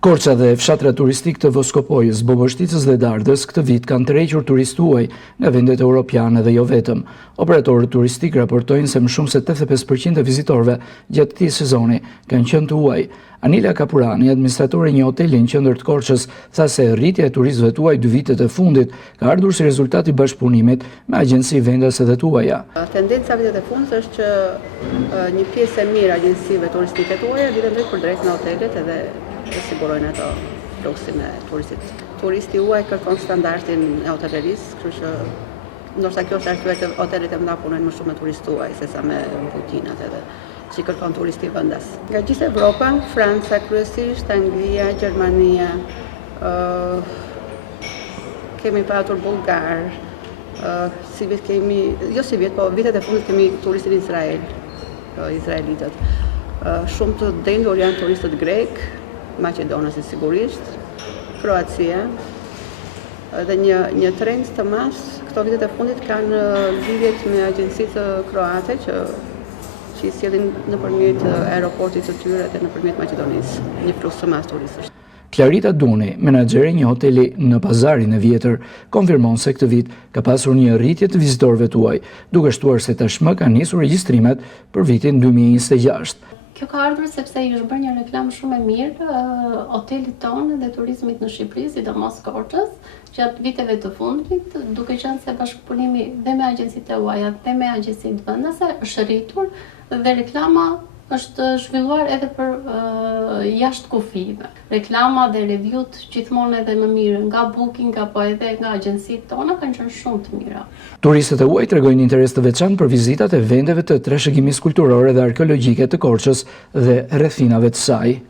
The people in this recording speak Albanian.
Korça dhe fshatra turistik të Voskopojës, Bobështicës dhe Dardës këtë vit kanë tërhequr turistë huaj nga vendet europiane dhe jo vetëm. Operatorët turistik raportojnë se më shumë se 85% e vizitorëve gjatë këtij sezoni kanë qenë të huaj. Anila Kapurani, administratore e një hoteli në qendër të Korçës, tha se rritja e turistëve të huaj 2 vitet e fundit ka ardhur si rezultat i bashkëpunimit me agjenci vendase dhe të huaja. Tendenca vitet e fundit është që një pjesë e mirë agjencive turistike të huaja vitet drejt për drejt në hotelet edhe të sigurojnë ato fluksin e turistit. Turisti huaj kërkon standardin e hotellerisë, kështu që ndoshta kjo është arsye që hotelet e mëdha punojnë më shumë me turistë huaj sesa me rutinat edhe që kërkon turisti vendas. Nga gjithë Evropa, Franca kryesisht, Anglia, Gjermania, kemi patur bullgar, si vit kemi, jo si vit, po vitet e fundit kemi turistin Izrael, izraelitët. Shumë të dendur janë turistët grek, Maqedonasi sigurisht, Kroacia, dhe një trend të madh këto vitet e fundit kanë lidhjet me agjencitë kroate që i sjellin nëpërmjet aeroportit të tyre dhe nëpërmjet Maqedonisë, një fluks të madh turistësh. Clarita Duni, menaxhere një hoteli në Pazarin e Vjetër, konfirmon se këtë vit ka pasur një rritje të vizitorëve të huaj, duke shtuar se tashmë kanë nisur regjistrimet për vitin 2026. Kjo ka ardhur sepse i është bërë një reklam shumë e mirë hotelit tonë dhe turizmit në Shqipëri, sidomos Korçës, gjatë viteve të fundit, duke qenë se bashkëpunimi dhe me agjencitë e huaja dhe me agjencitë vendase është rritur dhe reklama është zhvilluar edhe për jashtë kufive. Reklama dhe review-t gjithmonë edhe më mirë nga Booking apo edhe nga agjencitë tona kanë qenë shumë të mira. Turistët e huaj tregojnë interes të veçantë për vizitat e vendeve të trashëgimisë kulturore dhe arkeologjike të Korçës dhe rrethinave të saj.